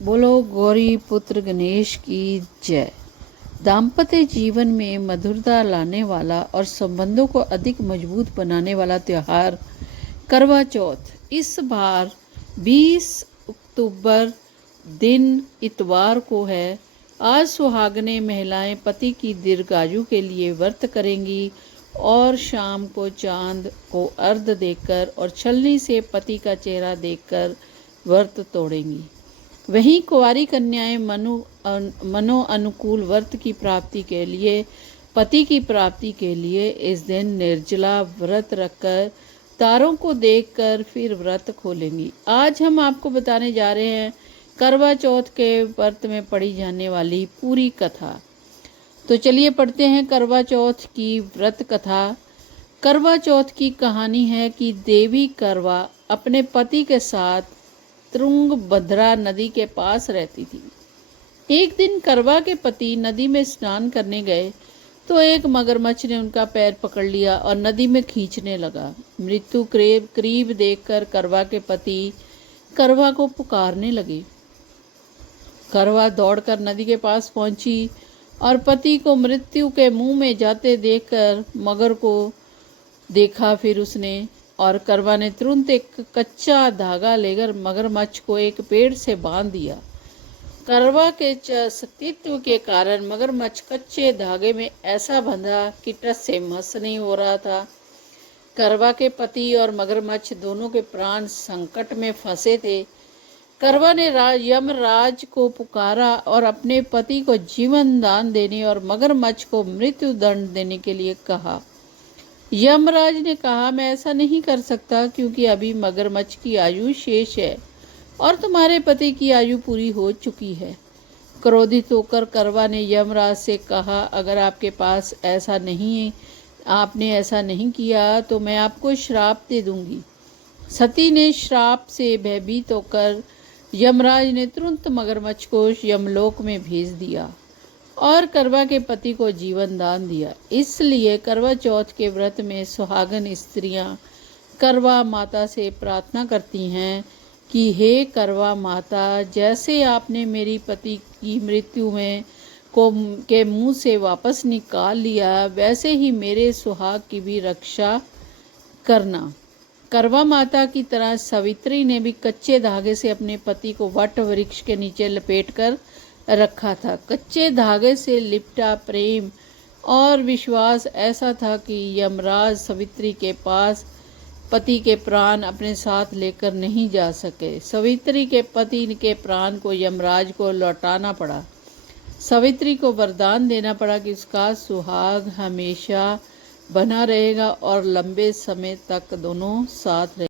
बोलो गौरी पुत्र गणेश की जय। दाम्पत्य जीवन में मधुरता लाने वाला और संबंधों को अधिक मजबूत बनाने वाला त्योहार करवा चौथ इस बार 20 अक्टूबर दिन इतवार को है। आज सुहागने महिलाएं पति की दीर्घायु के लिए व्रत करेंगी और शाम को चांद को अर्घ देकर और छलनी से पति का चेहरा देखकर व्रत तोड़ेंगी। वहीं कुंवारी कन्याएं मनो अनुकूल व्रत की प्राप्ति के लिए पति की प्राप्ति के लिए इस दिन निर्जला व्रत रखकर तारों को देखकर फिर व्रत खोलेंगी। आज हम आपको बताने जा रहे हैं करवा चौथ के व्रत में पढ़ी जाने वाली पूरी कथा। तो चलिए पढ़ते हैं करवा चौथ की व्रत कथा। करवा चौथ की कहानी है कि देवी करवा अपने पति के साथ तुंगभद्रा नदी के पास रहती थी। एक दिन करवा के पति नदी में स्नान करने गए तो एक मगरमच्छ ने उनका पैर पकड़ लिया और नदी में खींचने लगा। मृत्यु करीब देखकर करवा के पति करवा को पुकारने लगे। करवा दौड़कर नदी के पास पहुंची और पति को मृत्यु के मुंह में जाते देखकर मगर को देखा। फिर उसने और करवा ने तुरंत एक कच्चा धागा लेकर मगरमच्छ को एक पेड़ से बांध दिया। करवा के अस्तित्व के कारण मगरमच्छ कच्चे धागे में ऐसा बंधा कि टस से मस नहीं हो रहा था। करवा के पति और मगरमच्छ दोनों के प्राण संकट में फंसे थे। करवा ने यमराज को पुकारा और अपने पति को जीवन दान देने और मगरमच्छ को मृत्यु दंड देने के लिए कहा। यमराज ने कहा, मैं ऐसा नहीं कर सकता क्योंकि अभी मगरमच्छ की आयु शेष है और तुम्हारे पति की आयु पूरी हो चुकी है। क्रोधित होकर करवा ने यमराज से कहा, अगर आपके पास आपने ऐसा नहीं किया तो मैं आपको श्राप दे दूंगी। सती ने श्राप से भयभीत होकर यमराज ने तुरंत मगरमच्छ को यमलोक में भेज दिया और करवा के पति को जीवन दान दिया। इसलिए करवा चौथ के व्रत में सुहागन स्त्रियां करवा माता से प्रार्थना करती हैं कि हे करवा माता, जैसे आपने मेरी पति की मृत्यु के मुंह से वापस निकाल लिया, वैसे ही मेरे सुहाग की भी रक्षा करना। करवा माता की तरह सवित्री ने भी कच्चे धागे से अपने पति को वट वृक्ष के नीचे लपेट कर रखा था। कच्चे धागे से लिपटा प्रेम और विश्वास ऐसा था कि यमराज सवित्री के पास पति के प्राण अपने साथ लेकर नहीं जा सके। सवित्री के पति के प्राण को यमराज को लौटाना पड़ा। सवित्री को वरदान देना पड़ा कि उसका सुहाग हमेशा बना रहेगा और लंबे समय तक दोनों साथ रहेंगे।